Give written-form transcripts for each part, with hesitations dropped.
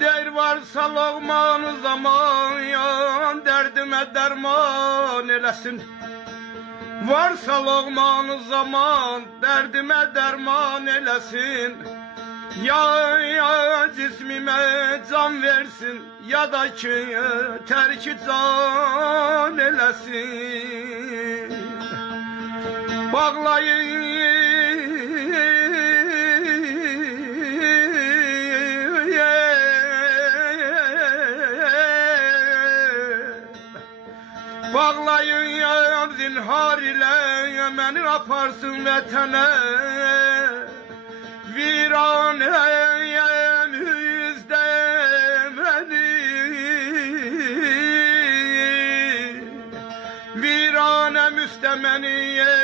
Der varsa lokmanı zaman derdime derman eləsin. Varsa lokmanı zaman derdime derman eləsin. Ya cismime can versin ya da ki terki can eləsin. Bağlayın Bağlayın ya zinhar ile beni aparsın vətənə. Viraneyem yüzde beni, viranem üstemeniye,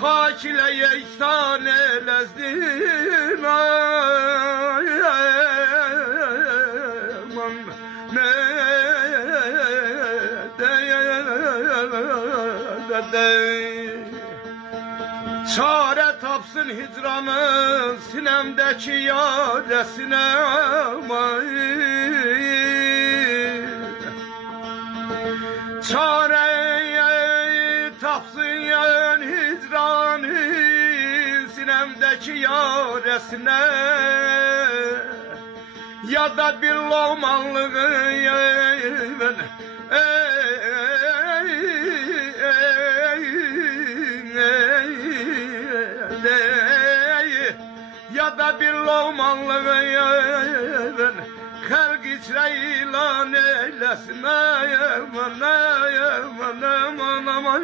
kaç ile yeksan elezdin. Aman ne de çare tapsın hicranın sinemdeki yaresine. Çare tapsın hicranın sinemdeki yaresine. Ya da bir loğmanlığın ya da bir loğmanlığın halk içre ilan eylesin. Aman aman aman aman aman.